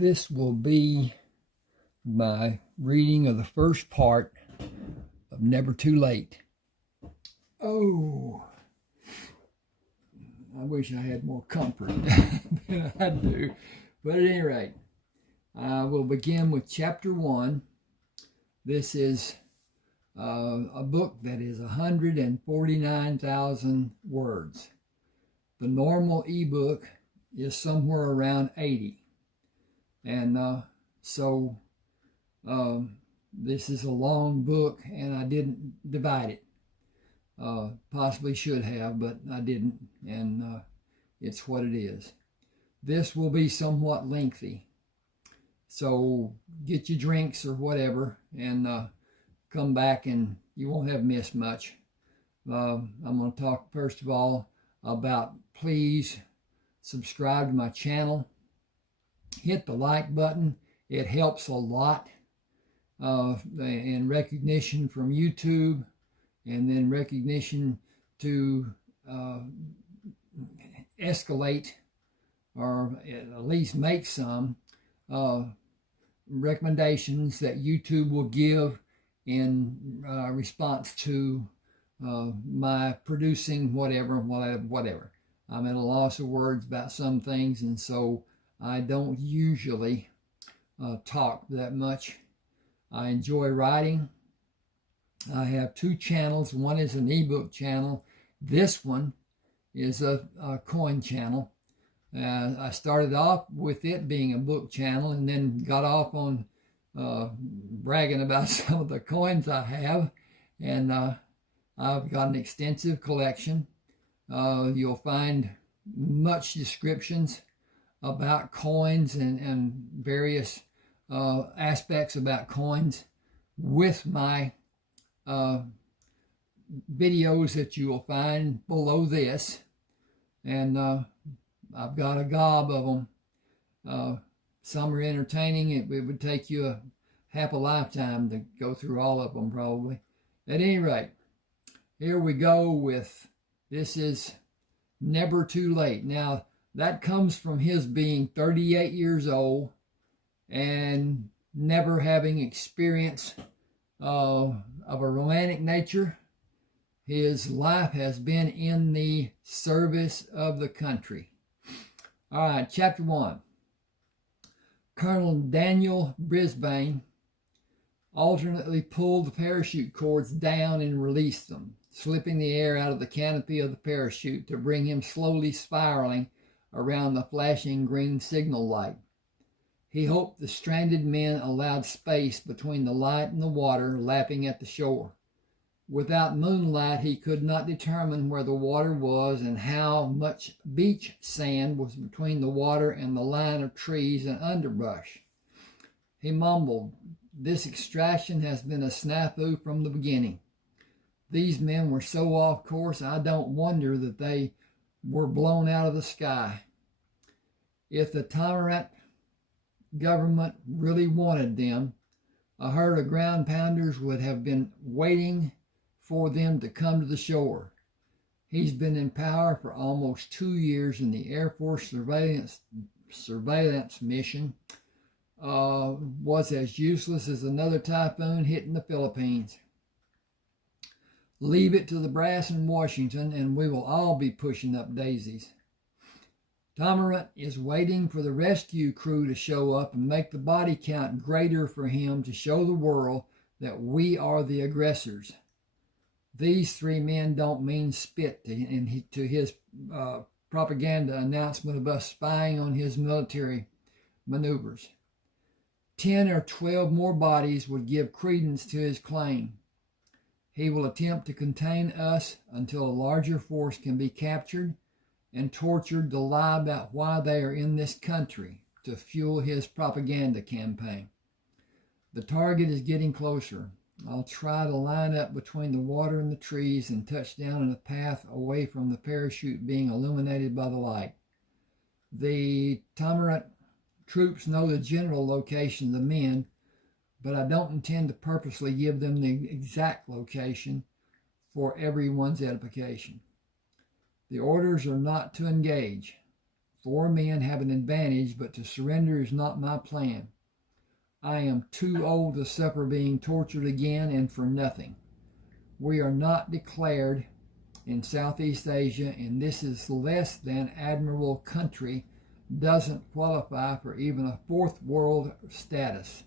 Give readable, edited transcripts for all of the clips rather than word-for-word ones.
This will be my reading of the first part of Never Too Late. Oh, I wish I had more comfort than I do. But at any rate, I will begin with chapter 1. This is a book that is 149,000 words. The normal ebook is somewhere around 80. And so this is a long book, and I didn't divide it. Possibly should have, but I didn't, and it's what it is. This will be somewhat lengthy, so get your drinks or whatever, and come back, and you won't have missed much. I'm going to talk first of all about, please subscribe to my channel. Hit the like button. It helps a lot in recognition from YouTube, and then recognition to escalate, or at least make some recommendations that YouTube will give in response to my producing whatever. I'm at a loss of words about some things, and so I don't usually talk that much. I enjoy writing. I have 2 channels. One is an ebook channel. This one is a coin channel. I started off with it being a book channel, and then got off on bragging about some of the coins I have. And I've got an extensive collection. You'll find much descriptions about coins and various aspects about coins with my videos that you will find below this. And I've got a gob of them. Some are entertaining. It would take you half a lifetime to go through all of them probably. At any rate, here we go with, this is Never Too Late. Now, that comes from his being 38 years old and never having experience of a romantic nature. His life has been in the service of the country. All right, chapter 1. Colonel Daniel Brisbane alternately pulled the parachute cords down and released them, slipping the air out of the canopy of the parachute to bring him slowly spiraling around the flashing green signal light. He hoped the stranded men allowed space between the light and the water lapping at the shore. Without moonlight, he could not determine where the water was and how much beach sand was between the water and the line of trees and underbrush. He mumbled, "This extraction has been a snafu from the beginning. These men were so off course, I don't wonder that they were blown out of the sky. If the tyrant government really wanted them, a herd of ground pounders would have been waiting for them to come to the shore. He's been in power for almost 2 years, and the Air Force surveillance mission was as useless as another typhoon hitting the Philippines. Leave it to the brass in Washington, and we will all be pushing up daisies. Tomarant is waiting for the rescue crew to show up and make the body count greater for him to show the world that we are the aggressors. These 3 men don't mean spit to his propaganda announcement of us spying on his military maneuvers. 10 or 12 more bodies would give credence to his claim. He will attempt to contain us until a larger force can be captured and tortured to lie about why they are in this country to fuel his propaganda campaign. The target is getting closer. I'll try to line up between the water and the trees and touch down in a path away from the parachute being illuminated by the light. The Tomarant troops know the general location of the men, but I don't intend to purposely give them the exact location for everyone's edification. The orders are not to engage. 4 men have an advantage, but to surrender is not my plan. I am too old to suffer being tortured again and for nothing. We are not declared in Southeast Asia, and this is less than admirable country, doesn't qualify for even a fourth world status.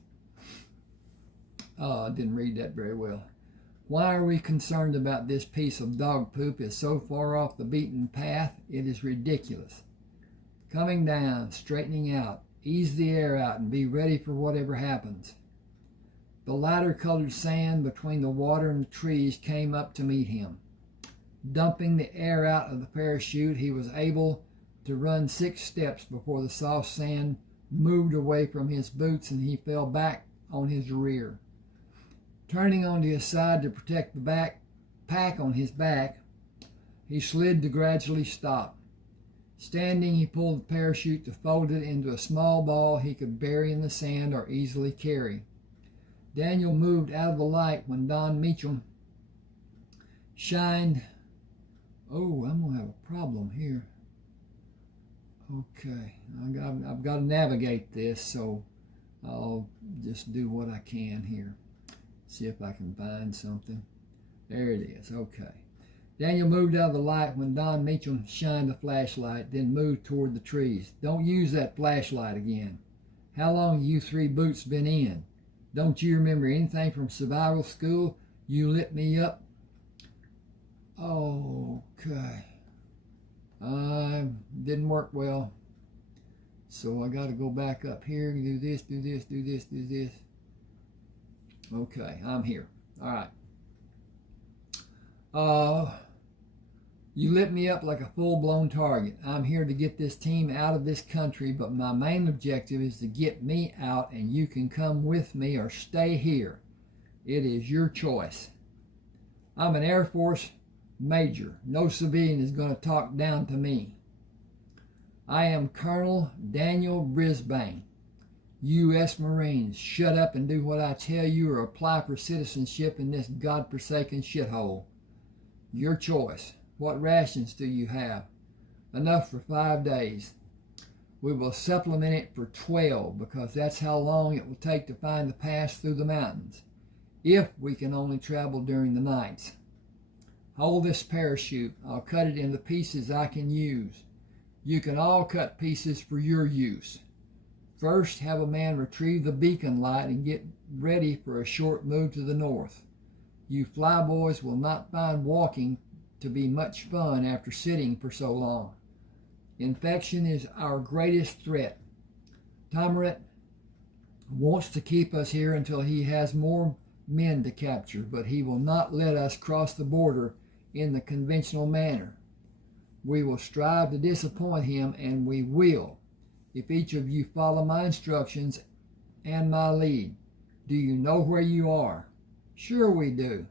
I didn't read that very well. Why are we concerned about this piece of dog poop? It's so far off the beaten path, it is ridiculous. Coming down, straightening out, ease the air out, and be ready for whatever happens. The lighter colored sand between the water and the trees came up to meet him. Dumping the air out of the parachute, he was able to run 6 steps before the soft sand moved away from his boots and he fell back on his rear. Turning onto his side to protect the backpack on his back, he slid to gradually stop. Standing, he pulled the parachute to fold it into a small ball he could bury in the sand or easily carry. Daniel moved out of the light when Don Meacham shined. Oh, I'm going to have a problem here. Okay, I've got to navigate this, so I'll just do what I can here. See if I can find something. There it is. Okay. Daniel moved out of the light when Don Meacham shined the flashlight, then moved toward the trees. Don't use that flashlight again. How long have you 3 boots been in? Don't you remember anything from survival school? You lit me up. Okay. Didn't work well. So I got to go back up here and do this, do this, do this, do this. Okay, I'm here. All right. You lit me up like a full-blown target. I'm here to get this team out of this country, but my main objective is to get me out, and you can come with me or stay here. It is your choice. I'm an Air Force major. No civilian is going to talk down to me. I am Colonel Daniel Brisbane, U.S. Marines. Shut up and do what I tell you or apply for citizenship in this godforsaken shithole. Your choice. What rations do you have? Enough for 5 days. We will supplement it for 12 because that's how long it will take to find the pass through the mountains, if we can only travel during the nights. Hold this parachute. I'll cut it into pieces I can use. You can all cut pieces for your use. First, have a man retrieve the beacon light and get ready for a short move to the north. You flyboys will not find walking to be much fun after sitting for so long. Infection is our greatest threat. Tamaret wants to keep us here until he has more men to capture, but he will not let us cross the border in the conventional manner. We will strive to disappoint him, and we will, if each of you follow my instructions and my lead. Do you know where you are? Sure we do.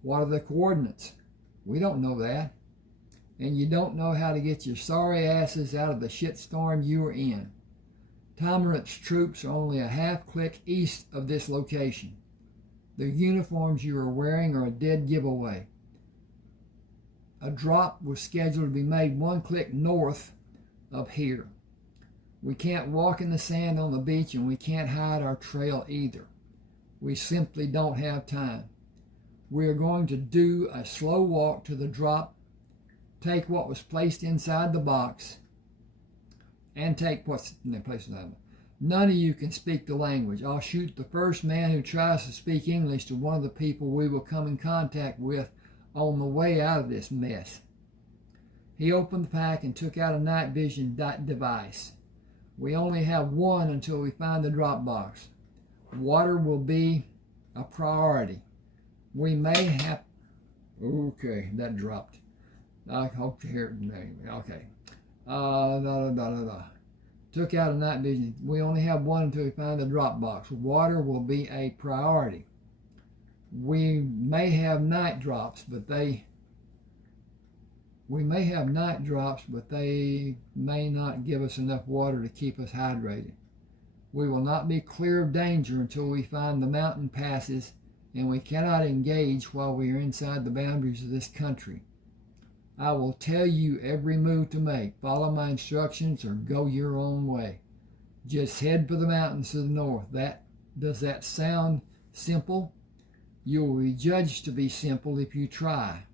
What are the coordinates? We don't know that. And you don't know how to get your sorry asses out of the shitstorm you are in. Tamaret's troops are only a half-click east of this location. The uniforms you are wearing are a dead giveaway. A drop was scheduled to be made 1 click north of here. We can't walk in the sand on the beach, and we can't hide our trail either. We simply don't have time. We are going to do a slow walk to the drop, take what was placed inside the box, and take what's in the place inside it. None of you can speak the language. I'll shoot the first man who tries to speak English to one of the people we will come in contact with on the way out of this mess. He opened the pack and took out a night vision device. We only have one until we find the drop box. Water will be a priority. We may have... Okay, that dropped. I hope to hear it. Okay. Took out a night vision. We only have one until we find the drop box. Water will be a priority. We may have night drops, but they may not give us enough water to keep us hydrated. We will not be clear of danger until we find the mountain passes, and we cannot engage while we are inside the boundaries of this country. I will tell you every move to make. Follow my instructions or go your own way. Just head for the mountains to the north. Does that sound simple? You will be judged to be simple if you try.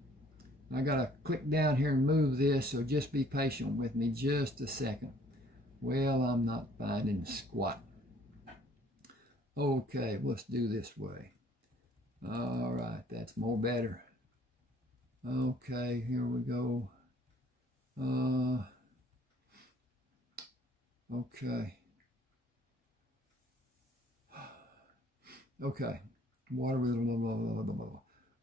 I got to click down here and move this, so just be patient with me just a second. Well, I'm not finding squat. Okay, let's do this way. All right, that's more better. Okay, here we go. Okay. Okay. Water.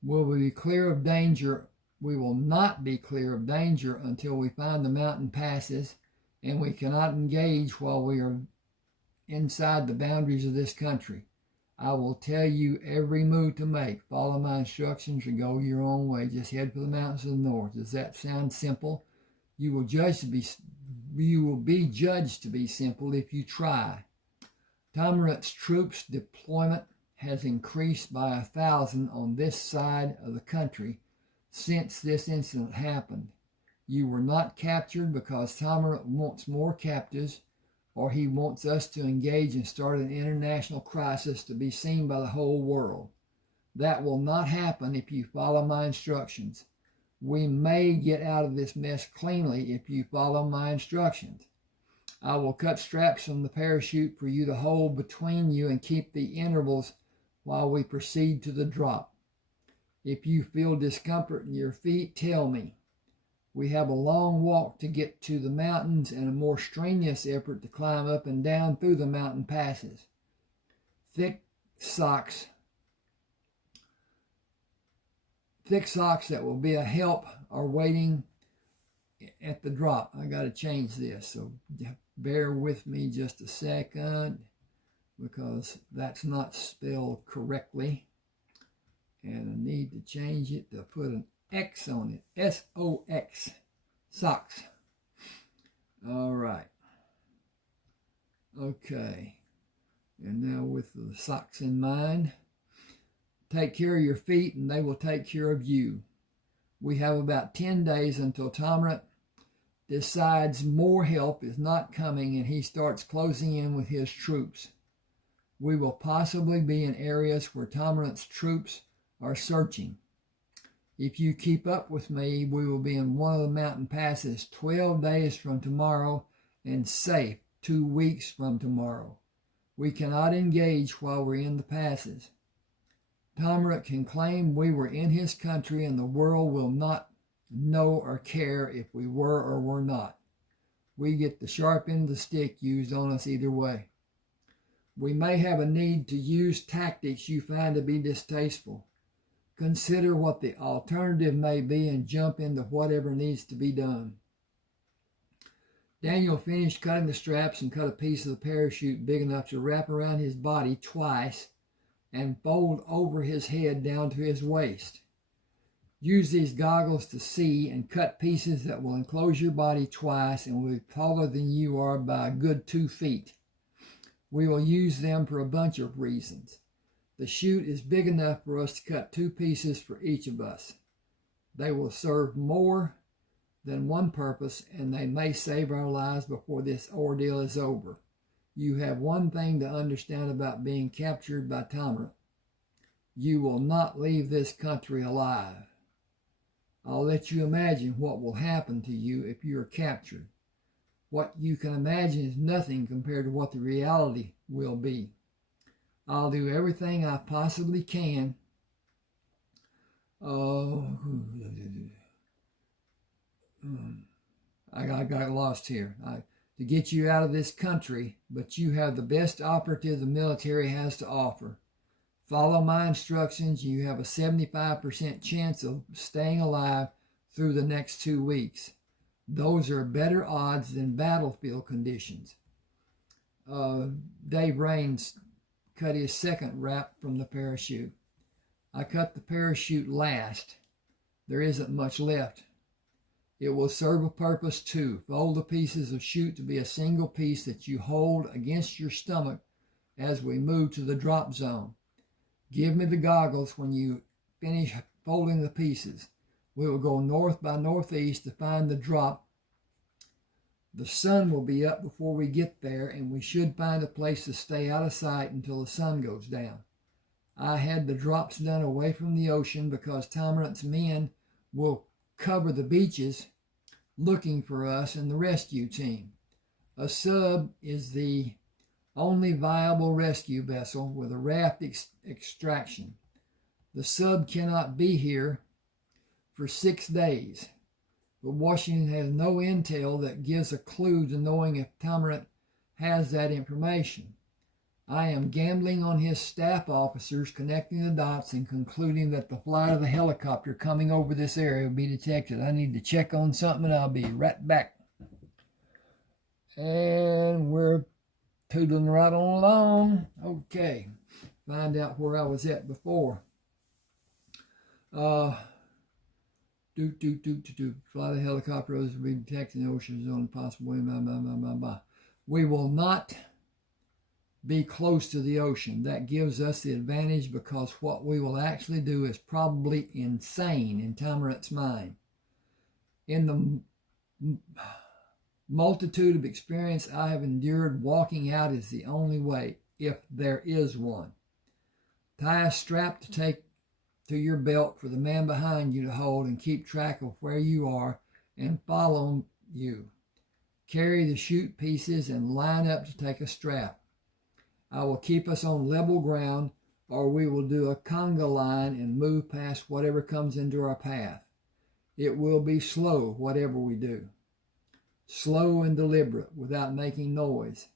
Will we be clear of danger? We will not be clear of danger until we find the mountain passes, and we cannot engage while we are inside the boundaries of this country. I will tell you every move to make. Follow my instructions or go your own way. Just head for the mountains to the north. Does that sound simple? You will be judged to be simple if you try. Tamarut's troops deployment has increased by 1,000 on this side of the country since this incident happened. You were not captured because Tamarut wants more captives, or he wants us to engage and start an international crisis to be seen by the whole world. That will not happen if you follow my instructions. We may get out of this mess cleanly if you follow my instructions. I will cut straps from the parachute for you to hold between you and keep the intervals while we proceed to the drop. If you feel discomfort in your feet, tell me. We have a long walk to get to the mountains and a more strenuous effort to climb up and down through the mountain passes. Thick socks that will be a help are waiting at the drop. I got to change this, so bear with me just a second because that's not spelled correctly. And I need to change it to put an X on it. S-O-X. Socks. All right. Okay. And now with the socks in mind, take care of your feet and they will take care of you. We have about 10 days until Tamarut decides more help is not coming and he starts closing in with his troops. We will possibly be in areas where Tamarut's troops are searching. If you keep up with me, we will be in one of the mountain passes 12 days from tomorrow and safe 2 weeks from tomorrow. We cannot engage while we're in the passes. Tamarut can claim we were in his country and the world will not know or care if we were or were not. We get the sharp end of the stick used on us either way. We may have a need to use tactics you find to be distasteful. Consider what the alternative may be and jump into whatever needs to be done. Daniel finished cutting the straps and cut a piece of the parachute big enough to wrap around his body twice and fold over his head down to his waist. Use these goggles to see and cut pieces that will enclose your body twice and will be taller than you are by a good 2 feet. We will use them for a bunch of reasons. The chute is big enough for us to cut 2 pieces for each of us. They will serve more than one purpose, and they may save our lives before this ordeal is over. You have one thing to understand about being captured by Tamarut. You will not leave this country alive. I'll let you imagine what will happen to you if you are captured. What you can imagine is nothing compared to what the reality will be. I'll do everything I possibly can. I got lost here. To get you out of this country, but you have the best operative the military has to offer. Follow my instructions. You have a 75% chance of staying alive through the next 2 weeks. Those are better odds than battlefield conditions. Dave Raines cut his second wrap from the parachute. I cut the parachute last. There isn't much left. It will serve a purpose too. Fold the pieces of chute to be a single piece that you hold against your stomach as we move to the drop zone. Give me the goggles when you finish folding the pieces. We will go north by northeast to find the drop. The sun will be up before we get there, and we should find a place to stay out of sight until the sun goes down. I had the drops done away from the ocean because Tamarant's men will cover the beaches looking for us and the rescue team. A sub is the only viable rescue vessel with a raft extraction. The sub cannot be here for 6 days, but Washington has no intel that gives a clue to knowing if Tamarant has that information. I am gambling on his staff officers connecting the dots and concluding that the flight of the helicopter coming over this area will be detected. I need to check on something and I'll be right back. And we're tootling right on along. Okay, find out where I was at before. Fly the helicopter will be detected in the ocean zone possible. We will not be close to the ocean. That gives us the advantage because what we will actually do is probably insane in Tamarant's mind. In the multitude of experience I have endured, walking out is the only way, if there is one. Tie a strap to take to your belt for the man behind you to hold and keep track of where you are and follow you. Carry the chute pieces and line up to take a strap. I will keep us on level ground, or we will do a conga line and move past whatever comes into our path. It will be slow, whatever we do. Slow and deliberate, without making noise.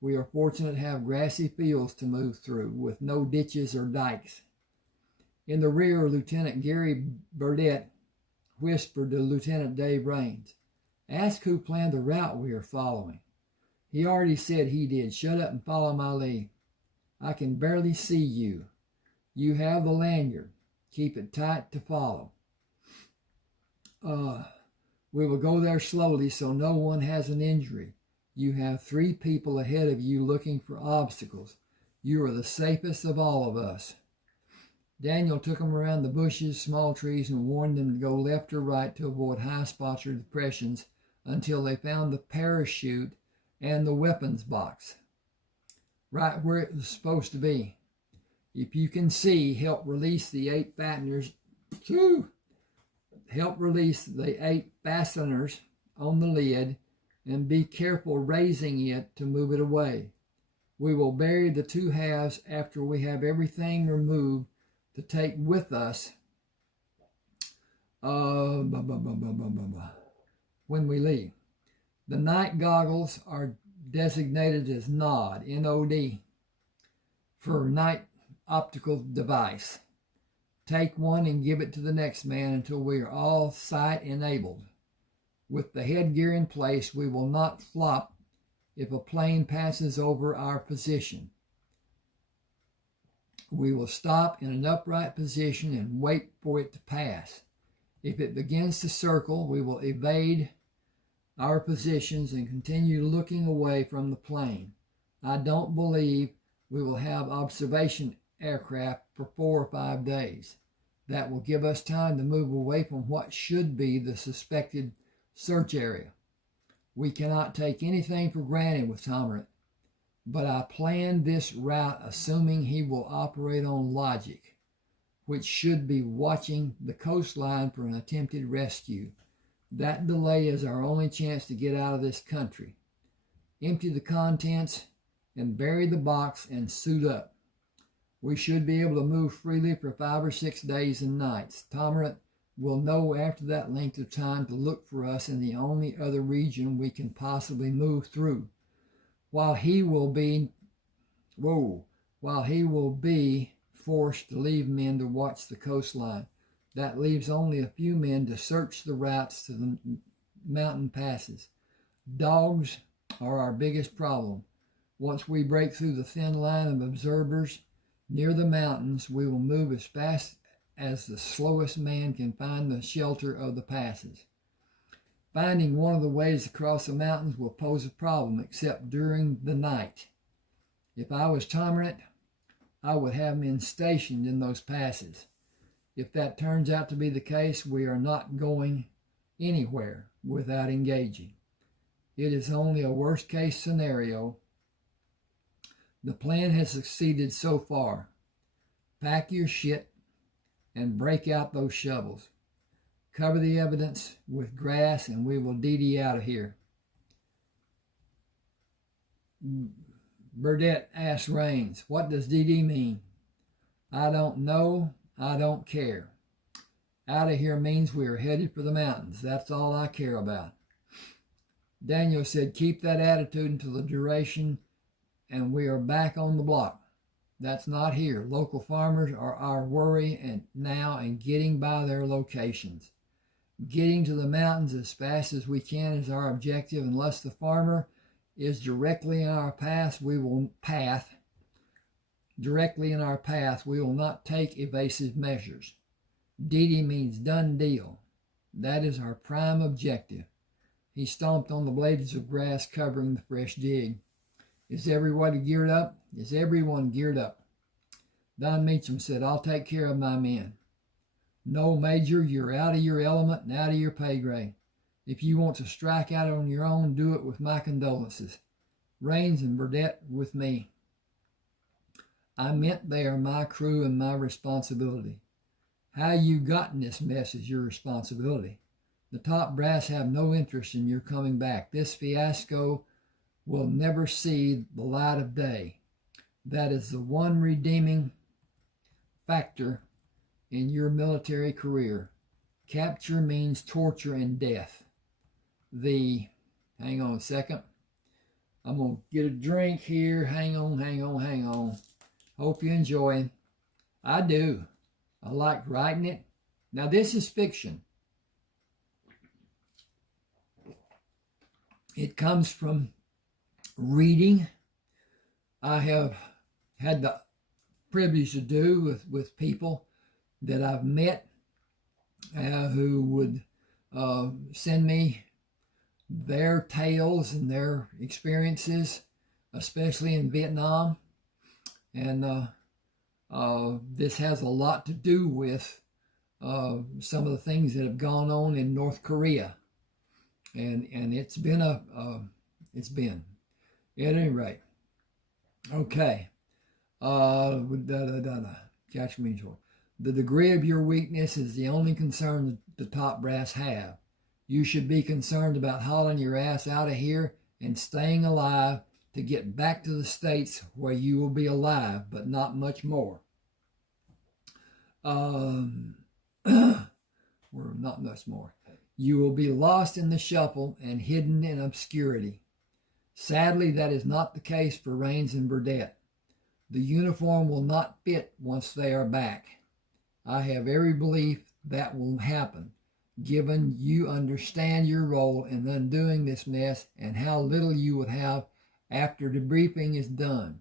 We are fortunate to have grassy fields to move through, with no ditches or dikes. In the rear, Lieutenant Gary Burdett whispered to Lieutenant Dave Raines, "Ask who planned the route we are following." He already said he did. Shut up and follow my lead. I can barely see you. You have the lanyard. Keep it tight to follow. We will go there slowly so no one has an injury. You have 3 people ahead of you looking for obstacles. You are the safest of all of us. Daniel took them around the bushes, small trees, and warned them to go left or right to avoid high spots or depressions until they found the parachute and the weapons box, right where it was supposed to be. If you can see, help release the 8 fasteners. Help release the 8 fasteners on the lid and be careful raising it to move it away. We will bury the 2 halves after we have everything removed to take with us when we leave. The night goggles are designated as NOD, N-O-D, for night optical device. Take one and give it to the next man until we are all sight enabled. With the headgear in place, we will not flop if a plane passes over our position. We will stop in an upright position and wait for it to pass. If it begins to circle, we will evade our positions and continue looking away from the plane. I don't believe we will have observation aircraft for 4 or 5 days. That will give us time to move away from what should be the suspected search area. We cannot take anything for granted with Tamarant, but I planned this route assuming he will operate on logic, which should be watching the coastline for an attempted rescue. That delay is our only chance to get out of this country. Empty the contents and bury the box and suit up. We should be able to move freely for 5 or 6 days and nights. Tamarant will know after that length of time to look for us in the only other region we can possibly move through. While he will be forced to leave men to watch the coastline. That leaves only a few men to search the routes to the mountain passes. Dogs are our biggest problem. Once we break through the thin line of observers near the mountains, we will move as fast as the slowest man can find the shelter of the passes. Finding one of the ways across the mountains will pose a problem, except during the night. If I was Tamarant, I would have men stationed in those passes. If that turns out to be the case, we are not going anywhere without engaging. It is only a worst case scenario. The plan has succeeded so far. Pack your shit and break out those shovels. Cover the evidence with grass and we will DD out of here. Burdette asked Raines, what does DD mean? I don't know. I don't care. Out of here means we are headed for the mountains. That's all I care about. Daniel said, keep that attitude until the duration and we are back on the block. That's not here. Local farmers are our worry and now and getting by their locations. Getting to the mountains as fast as we can is our objective. Unless the farmer is directly in our path, we will not take evasive measures. DD means done deal. That is our prime objective. He stomped on the blades of grass covering the fresh dig. Is everyone geared up? Is everyone geared up? Don Meacham said, I'll take care of my men. No, Major, you're out of your element and out of your pay grade. If you want to strike out on your own, do it with my condolences. Raines and Burdette with me. I meant they are my crew and my responsibility. How you got in this mess is your responsibility. The top brass have no interest in your coming back. This fiasco will never see the light of day. That is the one redeeming factor in your military career. Capture means torture and death. Hang on a second. I'm going to get a drink here. Hang on. Hope you enjoy. I do. I like writing it. Now, this is fiction. It comes from reading. I have had the privilege to do with people that I've met who would send me their tales and their experiences, especially in Vietnam. And this has a lot to do with some of the things that have gone on in North Korea. And it's been at any rate. Okay. Catch me short. The degree of your weakness is the only concern the top brass have. You should be concerned about hauling your ass out of here and staying alive to get back to the States where you will be alive, but not much more. Or not much more. You will be lost in the shuffle and hidden in obscurity. Sadly, that is not the case for Raines and Burdette. The uniform will not fit once they are back. I have every belief that will happen, given you understand your role in undoing this mess and how little you would have after debriefing is done.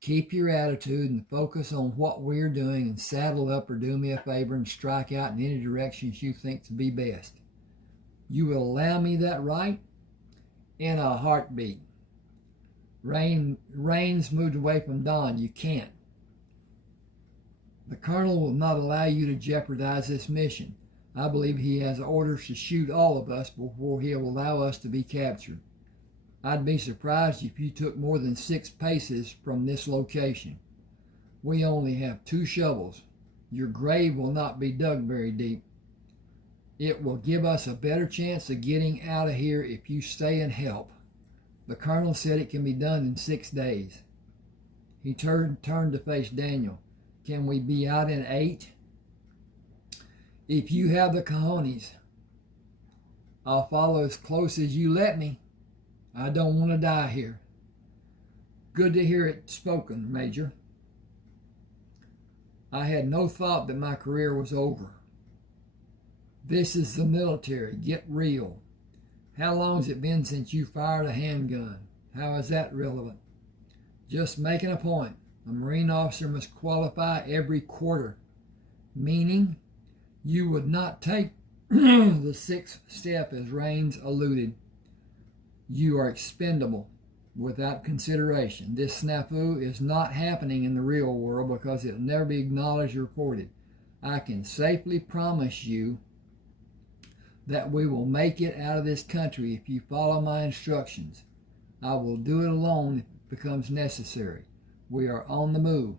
Keep your attitude and focus on what we're doing and saddle up or do me a favor and strike out in any directions you think to be best. You will allow me that right? In a heartbeat. Raines moved away from Don. You can't. The colonel will not allow you to jeopardize this mission. I believe he has orders to shoot all of us before he'll allow us to be captured. I'd be surprised if you took more than 6 paces from this location. We only have 2 shovels. Your grave will not be dug very deep. It will give us a better chance of getting out of here if you stay and help. The colonel said it can be done in 6 days. He turned to face Daniel. Can we be out in 8? If you have the cojones, I'll follow as close as you let me. I don't want to die here. Good to hear it spoken, Major. I had no thought that my career was over. This is the military. Get real. How long has it been since you fired a handgun? How is that relevant? Just making a point. A Marine officer must qualify every quarter, meaning you would not take the 6th step as Raines alluded. You are expendable without consideration. This snafu is not happening in the real world because it will never be acknowledged or reported. I can safely promise you that we will make it out of this country if you follow my instructions. I will do it alone if it becomes necessary. We are on the move."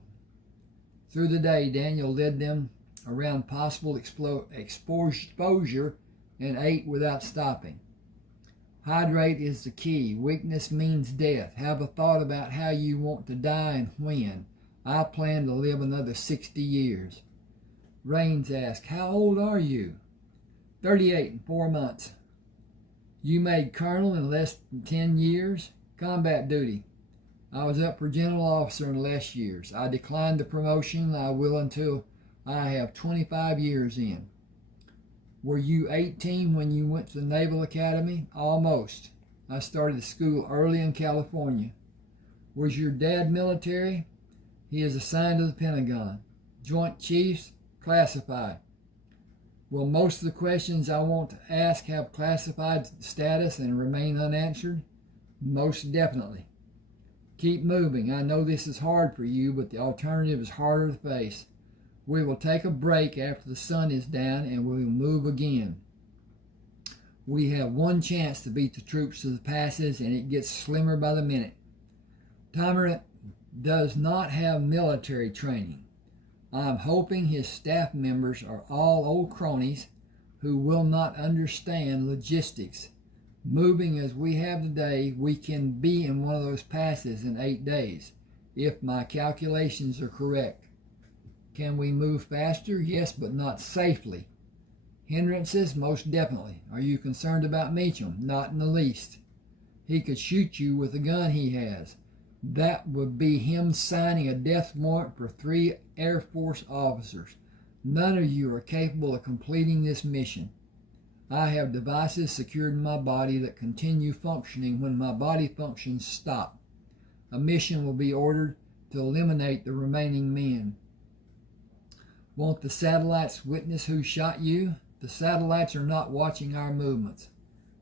Through the day, Daniel led them around possible exposure and ate without stopping. Hydrate is the key. Weakness means death. Have a thought about how you want to die and when. I plan to live another 60 years. Raines asked, "How old are you?" 38 in 4 months. You made colonel in less than 10 years? Combat duty. I was up for general officer in less years. I declined the promotion. I will until I have 25 years in. Were you 18 when you went to the Naval Academy? Almost. I started school early in California. Was your dad military? He is assigned to the Pentagon. Joint Chiefs? Classified. Will most of the questions I want to ask have classified status and remain unanswered? Most definitely. Keep moving. I know this is hard for you, but the alternative is harder to face. We will take a break after the sun is down and we will move again. We have one chance to beat the troops to the passes, and it gets slimmer by the minute. Timer does not have military training. I'm hoping his staff members are all old cronies who will not understand logistics. Moving as we have today, we can be in one of those passes in 8 days, if my calculations are correct. Can we move faster? Yes, but not safely. Hindrances? Most definitely. Are you concerned about Meacham? Not in the least. He could shoot you with the gun he has. That would be him signing a death warrant for 3 Air Force officers. None of you are capable of completing this mission. I have devices secured in my body that continue functioning when my body functions stop. A mission will be ordered to eliminate the remaining men. Won't the satellites witness who shot you? The satellites are not watching our movements.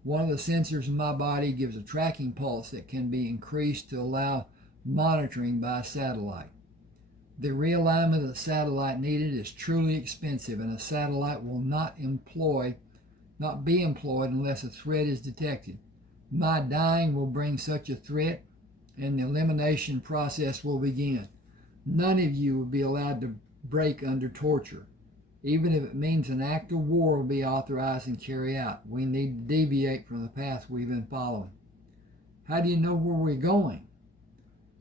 One of the sensors in my body gives a tracking pulse that can be increased to allow monitoring by satellite. The realignment of the satellite needed is truly expensive, and a satellite will not be employed unless a threat is detected. My dying will bring such a threat, and the elimination process will begin. None of you will be allowed to break under torture, even if it means an act of war will be authorized and carried out. We need to deviate from the path we've been following. How do you know where we're going?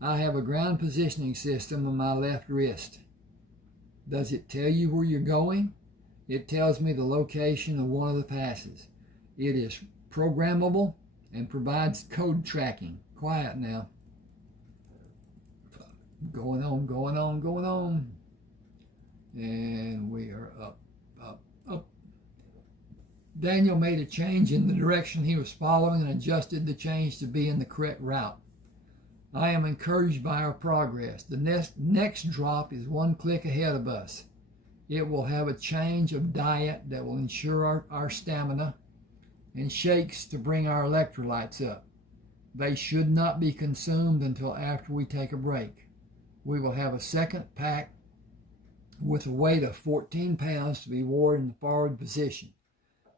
I have a ground positioning system on my left wrist. Does it tell you where you're going? It tells me the location of one of the passes. It is programmable and provides code tracking. Quiet now. Going on. And we are up. Daniel made a change in the direction he was following and adjusted the change to be in the correct route. I am encouraged by our progress. The next drop is one click ahead of us. It will have a change of diet that will ensure our stamina, and shakes to bring our electrolytes up. They should not be consumed until after we take a break. We will have a second pack with a weight of 14 pounds to be worn in the forward position.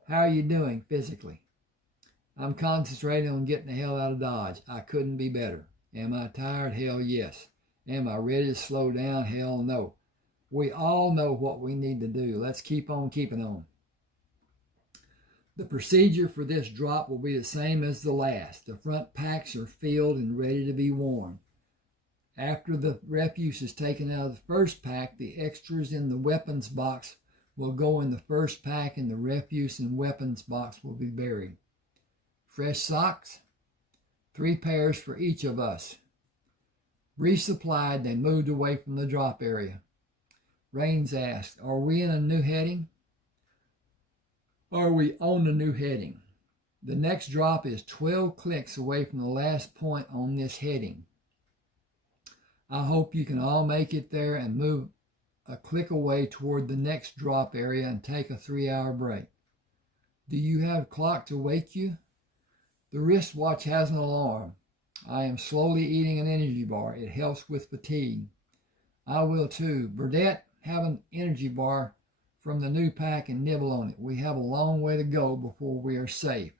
How are you doing physically? I'm concentrating on getting the hell out of Dodge. I couldn't be better. Am I tired? Hell yes. Am I ready to slow down? Hell no. We all know what we need to do. Let's keep on keeping on. The procedure for this drop will be the same as the last. The front packs are filled and ready to be worn. After the refuse is taken out of the first pack, the extras in the weapons box will go in the first pack, and the refuse and weapons box will be buried. Fresh socks? 3 pairs for each of us. Resupplied, they moved away from the drop area. Raines asked, are we in a new heading? Are we on a new heading? The next drop is 12 clicks away from the last point on this heading. I hope you can all make it there and move a click away toward the next drop area and take a 3-hour break. Do you have a clock to wake you? The wristwatch has an alarm. I am slowly eating an energy bar. It helps with fatigue. I will too. Burdette, have an energy bar from the new pack and nibble on it. We have a long way to go before we are safe,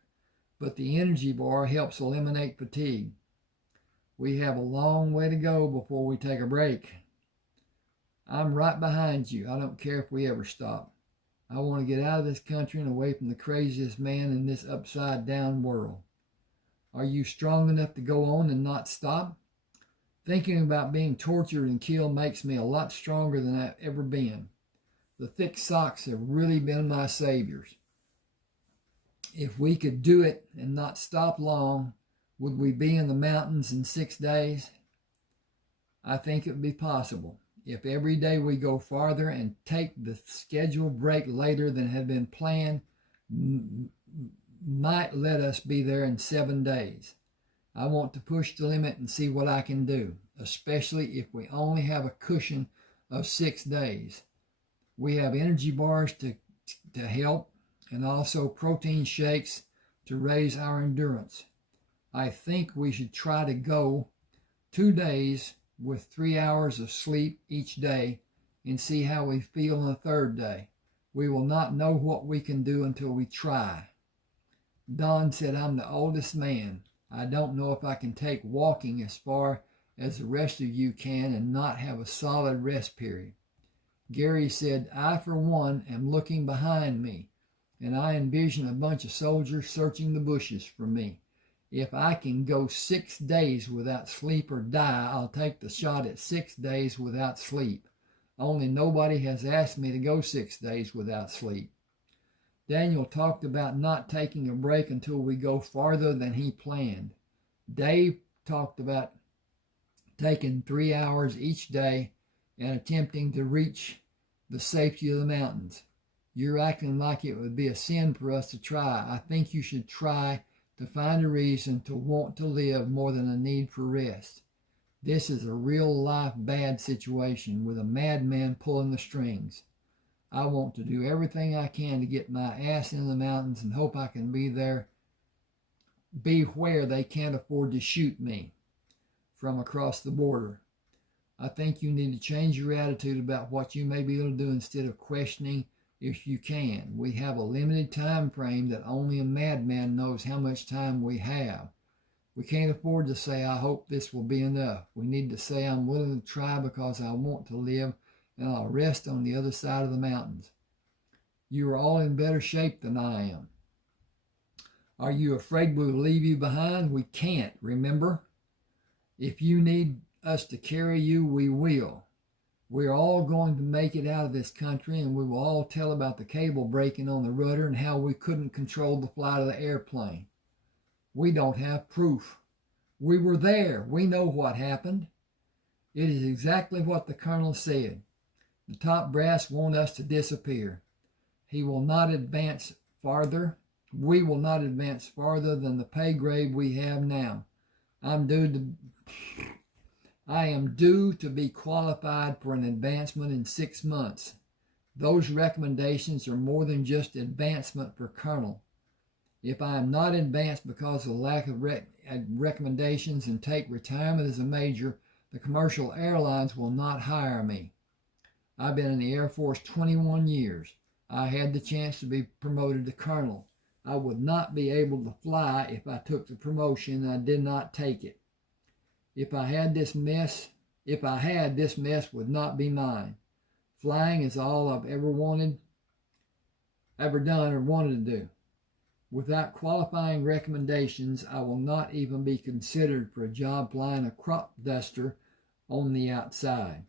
but the energy bar helps eliminate fatigue. We have a long way to go before we take a break. I'm right behind you. I don't care if we ever stop. I want to get out of this country and away from the craziest man in this upside-down world. Are you strong enough to go on and not stop? Thinking about being tortured and killed makes me a lot stronger than I've ever been. The thick socks have really been my saviors. If we could do it and not stop long, would we be in the mountains in 6 days? I think it would be possible. If every day we go farther and take the scheduled break later than had been planned, might let us be there in 7 days. I want to push the limit and see what I can do, especially if we only have a cushion of 6 days. We have energy bars to help, and also protein shakes to raise our endurance. I think we should try to go 2 days with 3 hours of sleep each day and see how we feel on the third day. We will not know what we can do until we try. Don said, I'm the oldest man. I don't know if I can take walking as far as the rest of you can and not have a solid rest period. Gary said, I for one am looking behind me, and I envision a bunch of soldiers searching the bushes for me. If I can go 6 days without sleep or die, I'll take the shot at 6 days without sleep. Only nobody has asked me to go 6 days without sleep. Daniel talked about not taking a break until we go farther than he planned. Dave talked about taking 3 hours each day and attempting to reach the safety of the mountains. You're acting like it would be a sin for us to try. I think you should try to find a reason to want to live more than a need for rest. This is a real-life bad situation with a madman pulling the strings. I want to do everything I can to get my ass in the mountains and hope I can be where they can't afford to shoot me from across the border. I think you need to change your attitude about what you may be able to do instead of questioning if you can. We have a limited time frame that only a madman knows how much time we have. We can't afford to say, I hope this will be enough. We need to say, I'm willing to try because I want to live, and I'll rest on the other side of the mountains. You are all in better shape than I am. Are you afraid we'll leave you behind? We can't, remember? If you need us to carry you, we will. We're all going to make it out of this country, and we will all tell about the cable breaking on the rudder and how we couldn't control the flight of the airplane. We don't have proof. We were there. We know what happened. It is exactly what the colonel said. The top brass want us to disappear. He will not advance farther. We will not advance farther than the pay grade we have now. I am due to be qualified for an advancement in 6 months. Those recommendations are more than just advancement for colonel. If I am not advanced because of the lack of recommendations and take retirement as a major, the commercial airlines will not hire me. I've been in the Air Force 21 years. I had the chance to be promoted to colonel. I would not be able to fly if I took the promotion and I did not take it. If I had, this mess would not be mine. Flying is all I've ever done or wanted to do. Without qualifying recommendations, I will not even be considered for a job flying a crop duster on the outside.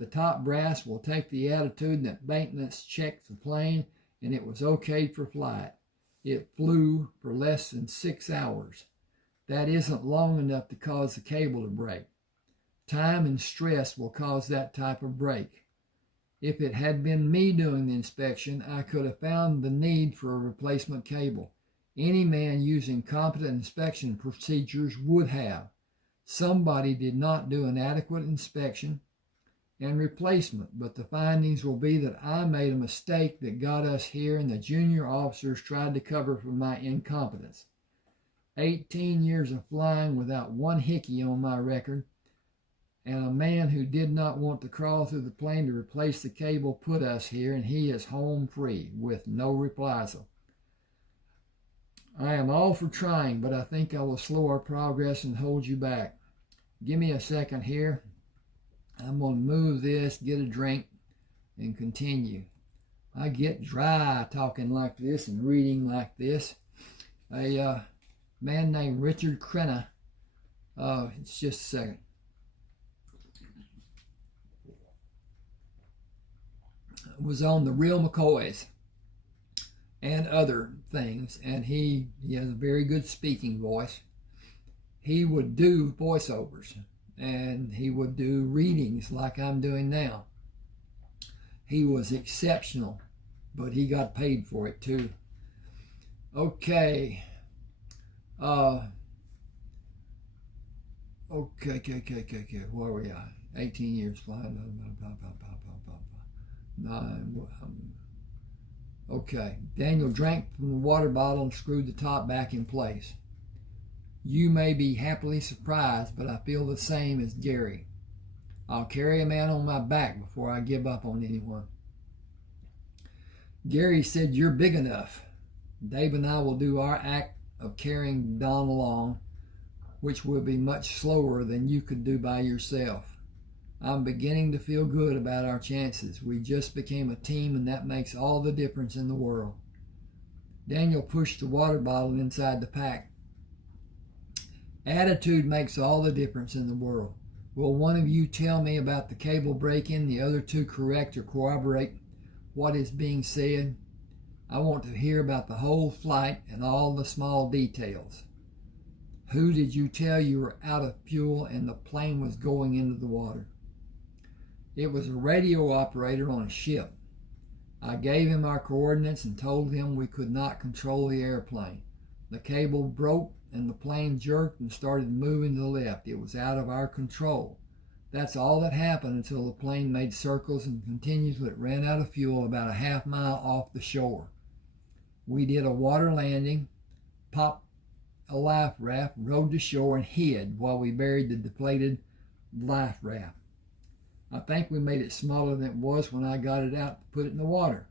The top brass will take the attitude that maintenance checked the plane and it was okayed for flight. It flew for less than 6 hours. That isn't long enough to cause the cable to break. Time and stress will cause that type of break. If it had been me doing the inspection, I could have found the need for a replacement cable. Any man using competent inspection procedures would have. Somebody did not do an adequate inspection and replacement, but the findings will be that I made a mistake that got us here and the junior officers tried to cover for my incompetence. 18 years of flying without one hickey on my record. and a man who did not want to crawl through the plane to replace the cable put us here, and he is home free with no reprisal. I am all for trying, but I think I will slow our progress and hold you back. Give me a second here. I'm going to move this, get a drink, and continue. I get dry talking like this and reading like this. A man named Richard Crenna, it's just a second. Was on the Real McCoys and other things, and he has a very good speaking voice. He would do voiceovers, and he would do readings like I'm doing now. He was exceptional, but he got paid for it too. Okay. Okay. Where are we at? 18 years flying. Okay. Daniel drank from the water bottle and screwed the top back in place. You may be happily surprised, but I feel the same as Gary. I'll carry a man on my back before I give up on anyone. Gary said, you're big enough. Dave and I will do our act of carrying Don along, which will be much slower than you could do by yourself. I'm beginning to feel good about our chances. We just became a team, and that makes all the difference in the world. Daniel pushed the water bottle inside the pack. Attitude makes all the difference in the world. Will one of you tell me about the cable break-in, the other two correct or corroborate what is being said? I want to hear about the whole flight and all the small details. Who did you tell you were out of fuel and the plane was going into the water? It was a radio operator on a ship. I gave him our coordinates and told him we could not control the airplane. The cable broke and the plane jerked and started moving to the left. It was out of our control. That's all that happened until the plane made circles and continued till it ran out of fuel about a half mile off the shore. We did a water landing, popped a life raft, rode to shore, and hid while we buried the depleted life raft. I think we made it smaller than it was when I got it out to put it in the water.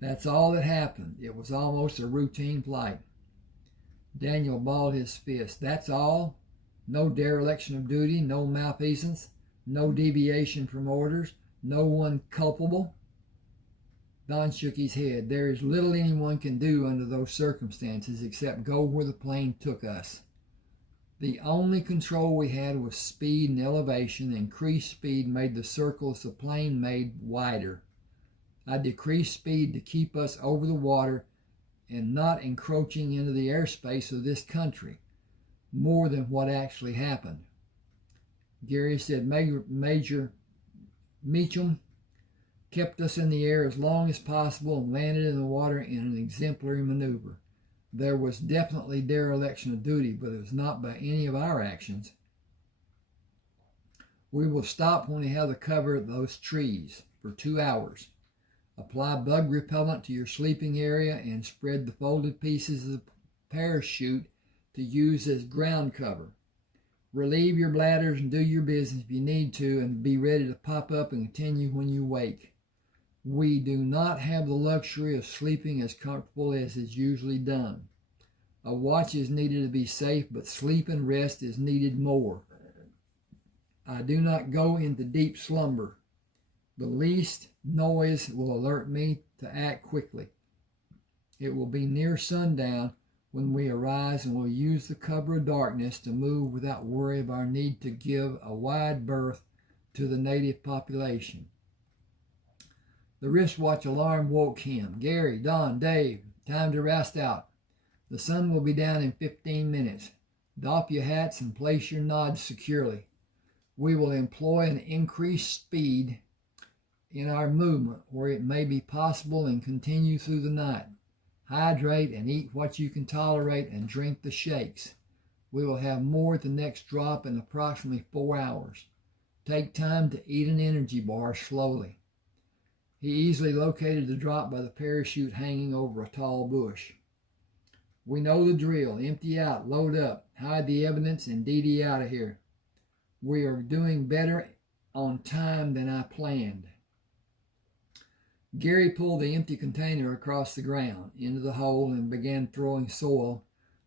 That's all that happened. It was almost a routine flight. Daniel balled his fist. That's all? No dereliction of duty, no malfeasance, no deviation from orders, no one culpable? Don shook his head. There is little anyone can do under those circumstances except go where the plane took us. The only control we had was speed and elevation. Increased speed made the circles the plane made wider. I decreased speed to keep us over the water and not encroaching into the airspace of this country, more than what actually happened. Gary said Major Meacham kept us in the air as long as possible and landed in the water in an exemplary maneuver. There was definitely dereliction of duty, but it was not by any of our actions. We will stop when we have the cover of those trees for 2 hours. Apply bug repellent to your sleeping area and spread the folded pieces of the parachute to use as ground cover. Relieve your bladders and do your business if you need to, and be ready to pop up and continue when you wake. We do not have the luxury of sleeping as comfortable as is usually done. A watch is needed to be safe, but sleep and rest is needed more. I do not go into deep slumber. The least noise will alert me to act quickly. It will be near sundown when we arise, and will use the cover of darkness to move without worry of our need to give a wide berth to the native population. The wristwatch alarm woke him. Gary, Don, Dave, time to rest out. The sun will be down in 15 minutes. Doff your hats and place your nods securely. We will employ an increased speed in our movement where it may be possible and continue through the night. Hydrate and eat what you can tolerate and drink the shakes. We will have more at the next drop in approximately 4 hours. Take time to eat an energy bar slowly. He easily located the drop by the parachute hanging over a tall bush. We know the drill. Empty out, load up, hide the evidence, and DD out of here. We are doing better on time than I planned. Gary pulled the empty container across the ground into the hole and began throwing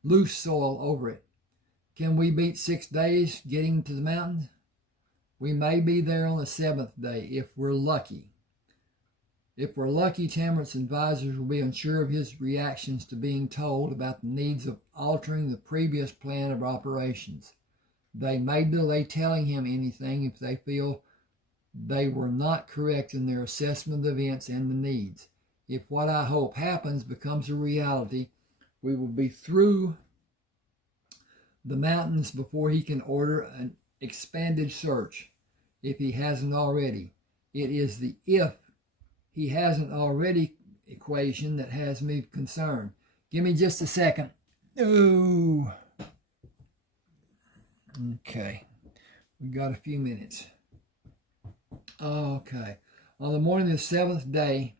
loose soil over it. Can we beat 6 days getting to the mountains? We may be there on the 7th day if we're lucky. If we're lucky, Tamara's advisors will be unsure of his reactions to being told about the needs of altering the previous plan of operations. They may delay telling him anything if they feel they were not correct in their assessment of the events and the needs. If what I hope happens becomes a reality, we will be through the mountains before he can order an expanded search, if he hasn't already. It is the if he hasn't already equation that has me concerned. Give me just a second. Oh. Okay. We got a few minutes. Okay. On the morning of the 7th day,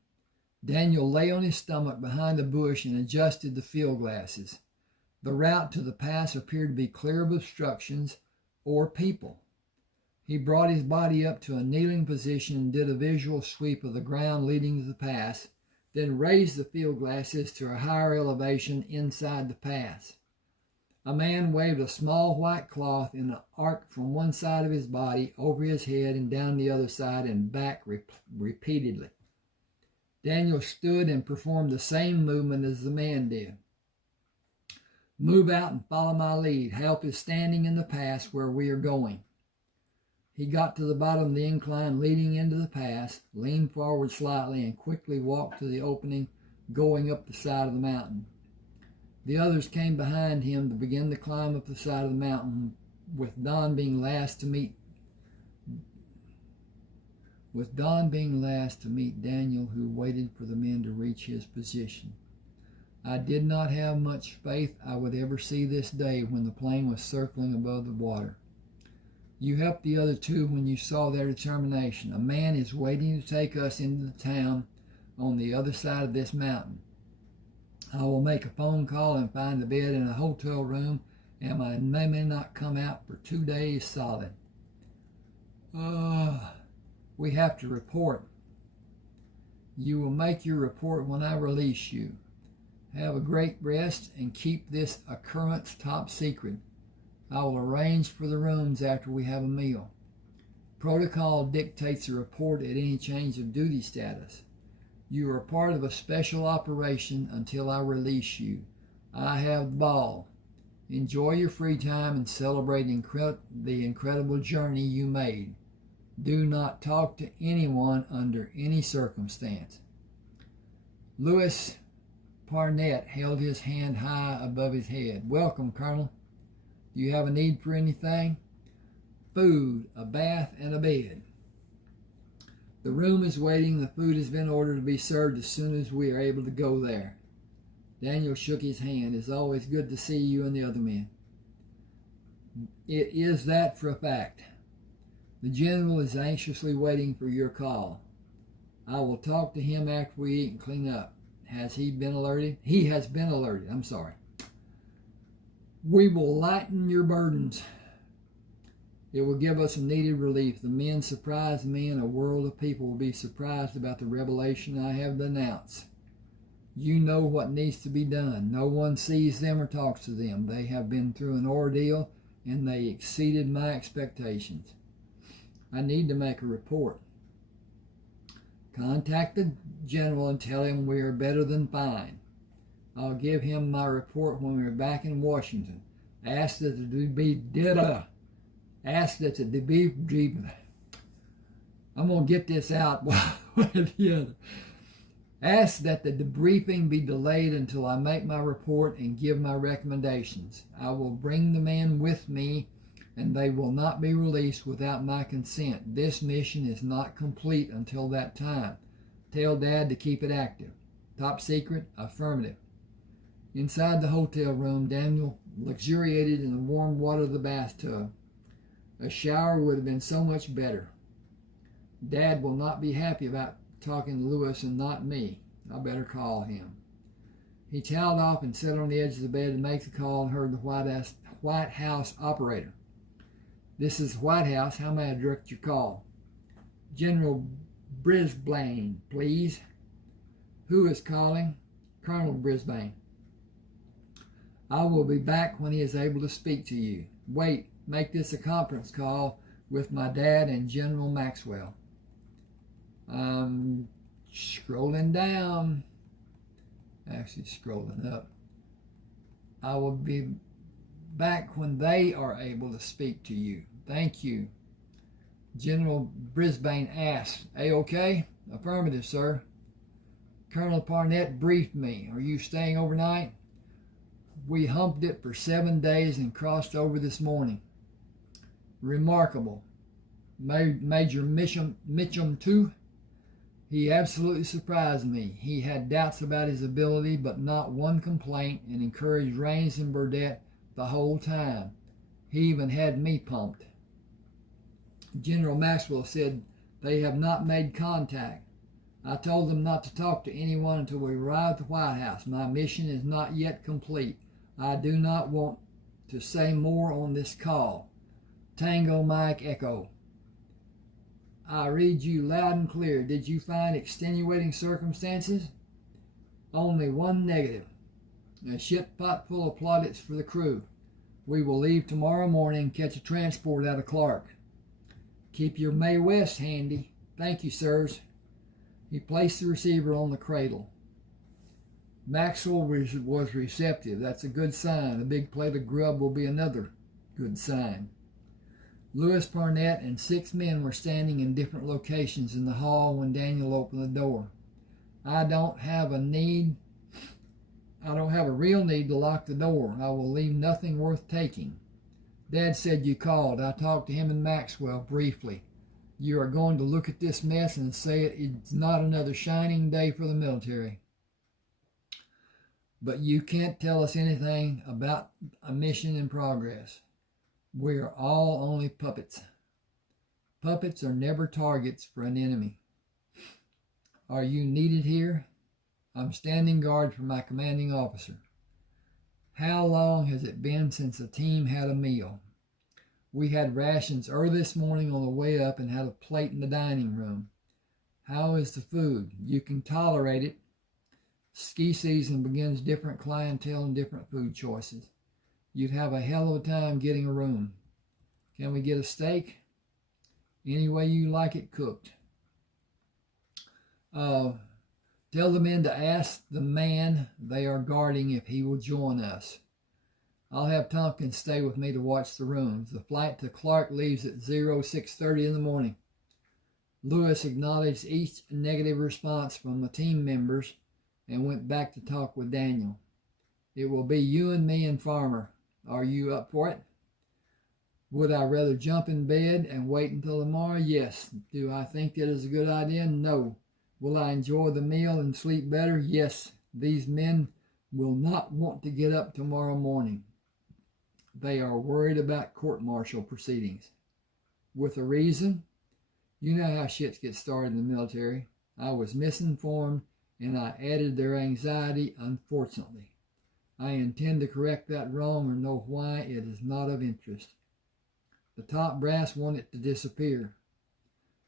Daniel lay on his stomach behind a bush and adjusted the field glasses. The route to the pass appeared to be clear of obstructions or people. He brought his body up to a kneeling position and did a visual sweep of the ground leading to the pass, then raised the field glasses to a higher elevation inside the pass. A man waved a small white cloth in an arc from one side of his body over his head and down the other side and back repeatedly. Daniel stood and performed the same movement as the man did. Move out and follow my lead. Help is standing in the pass where we are going. He got to the bottom of the incline leading into the pass, leaned forward slightly, and quickly walked to the opening going up the side of the mountain. The others came behind him to begin the climb up the side of the mountain, with Don being last to meet Daniel, who waited for the men to reach his position. I did not have much faith I would ever see this day when the plane was circling above the water. You helped the other two when you saw their determination. A man is waiting to take us into the town on the other side of this mountain. I will make a phone call and find a bed in a hotel room, and I may not come out for 2 days solid. We have to report. You will make your report when I release you. Have a great rest and keep this occurrence top secret. I will arrange for the rooms after we have a meal. Protocol dictates a report at any change of duty status. You are part of a special operation until I release you. I have the ball. Enjoy your free time and celebrate the incredible journey you made. Do not talk to anyone under any circumstance. Louis Parnett held his hand high above his head. Welcome, Colonel. Do you have a need for anything? Food, a bath, and a bed. The room is waiting. The food has been ordered to be served as soon as we are able to go there. Daniel shook his hand. It's always good to see you and the other men. It is that for a fact. The general is anxiously waiting for your call. I will talk to him after we eat and clean up. Has he been alerted? He has been alerted. I'm sorry. We will lighten your burdens. It will give us some needed relief. The men surprised me, and a world of people will be surprised about the revelation I have announced. You know what needs to be done. No one sees them or talks to them. They have been through an ordeal, and they exceeded my expectations. I need to make a report. Contact the general and tell him we are better than fine. I'll give him my report when we're back in Washington. Ask that the debrief. I'm going to get this out one or the other. Ask that the debriefing be delayed until I make my report and give my recommendations. I will bring the men with me, and they will not be released without my consent. This mission is not complete until that time. Tell Dad to keep it active. Top secret? Affirmative. Inside the hotel room, Daniel luxuriated in the warm water of the bathtub. A shower would have been so much better. Dad will not be happy about talking to Louis and not me. I better call him. He toweled off and sat on the edge of the bed to make the call and heard the White House operator. This is White House. How may I direct your call? General Brisbane, please. Who is calling? Colonel Brisbane. I will be back when he is able to speak to you. Wait, make this a conference call with my dad and General Maxwell. I'm scrolling down. Actually, scrolling up. I will be back when they are able to speak to you. Thank you. General Brisbane asked, A-OK? Affirmative, sir. Colonel Parnett briefed me. Are you staying overnight? We humped it for 7 days and crossed over this morning. Remarkable. Major Mitchum, too? He absolutely surprised me. He had doubts about his ability, but not one complaint, and encouraged Raines and Burdett the whole time. He even had me pumped. General Maxwell said they have not made contact. I told them not to talk to anyone until we arrive at the White House. My mission is not yet complete. I do not want to say more on this call. Tango Mike Echo. I read you loud and clear. Did you find extenuating circumstances? Only one negative. A ship pot full of plaudits for the crew. We will leave tomorrow morning and catch a transport out of Clark. Keep your Mae West handy. Thank you, sirs. He placed the receiver on the cradle. Maxwell was receptive. That's a good sign. A big plate of grub will be another good sign. Lewis Parnett and 6 men were standing in different locations in the hall when Daniel opened the door. I don't have a real need to lock the door. I will leave nothing worth taking. Dad said you called. I talked to him and Maxwell briefly. You are going to look at this mess and say it's not another shining day for the military. But you can't tell us anything about a mission in progress. We are all only puppets. Puppets are never targets for an enemy. Are you needed here? I'm standing guard for my commanding officer. How long has it been since the team had a meal? We had rations early this morning on the way up and had a plate in the dining room. How is the food? You can tolerate it. Ski season begins, different clientele and different food choices. You'd have a hell of a time getting a room. Can we get a steak? Any way you like it cooked. Tell the men to ask the man they are guarding if he will join us. I'll have Tompkins stay with me to watch the rooms. The flight to Clark leaves at 06:30 in the morning. Lewis acknowledged each negative response from the team members and went back to talk with Daniel. It will be you and me and Farmer. Are you up for it? Would I rather jump in bed and wait until tomorrow? Yes. Do I think that is a good idea? No. Will I enjoy the meal and sleep better? Yes. These men will not want to get up tomorrow morning. They are worried about court-martial proceedings. With a reason? You know how shit gets started in the military. I was misinformed and I added their anxiety, unfortunately. I intend to correct that wrong or know why it is not of interest. The top brass want it to disappear.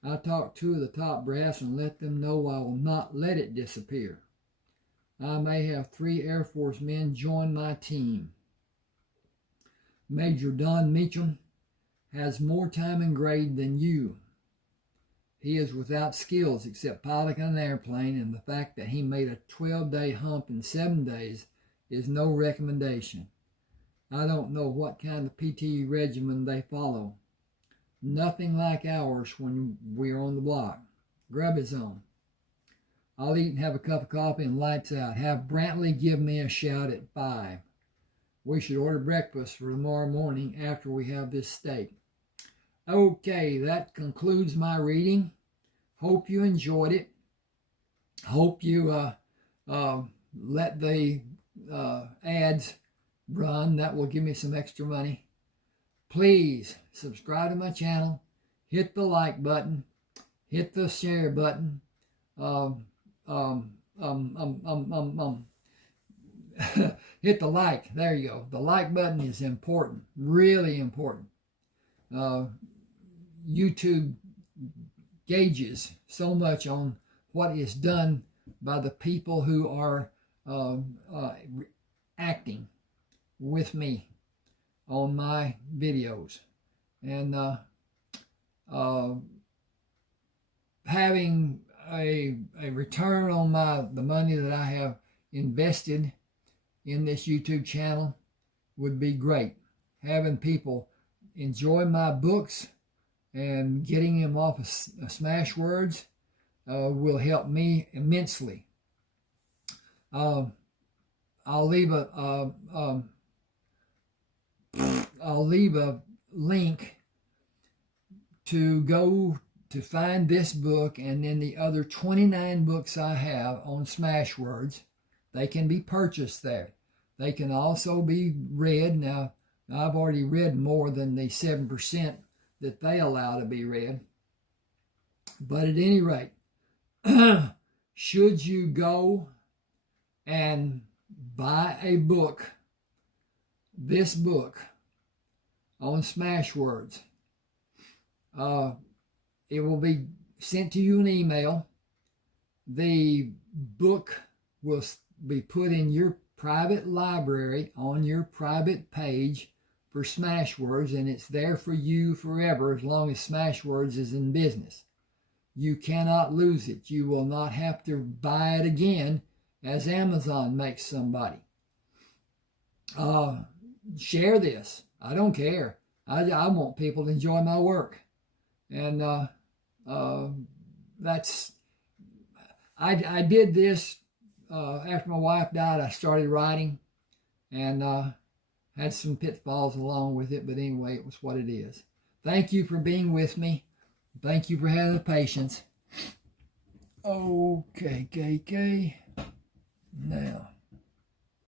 I talked to the top brass and let them know I will not let it disappear. I may have 3 Air Force men join my team. Major Don Meacham has more time and grade than you. He is without skills except piloting an airplane, and the fact that he made a 12-day hump in 7 days is no recommendation. I don't know what kind of PT regimen they follow. Nothing like ours when we're on the block. Grub is on. I'll eat and have a cup of coffee and lights out. Have Brantley give me a shout at 5. We should order breakfast for tomorrow morning after we have this steak. Okay, that concludes my reading. Hope you enjoyed it. Hope you let the ads run. That will give me some extra money. Please subscribe to my channel. Hit the like button. Hit the share button. Hit the like. There you go. The like button is important. Really important. YouTube gauges so much on what is done by the people who are acting with me on my videos, and having a return on the money that I have invested in this YouTube channel would be great. Having people enjoy my books and getting them off of Smashwords will help me immensely. I'll leave a link to go to find this book, and then the other 29 books I have on Smashwords. They can be purchased there. They can also be read. Now, I've already read more than the 7% that they allow to be read. But at any rate, should you go and buy a book, this book on Smashwords, it will be sent to you in email. The book will be put in your private library on your private page for Smashwords, and it's there for you forever as long as Smashwords is in business. You cannot lose it. You will not have to buy it again as Amazon makes somebody. Share this. I don't care. I want people to enjoy my work. And I did this after my wife died. I started writing, and had some pitfalls along with it, but anyway, it was what it is. Thank you for being with me. Thank you for having the patience. Okay, KK. Now.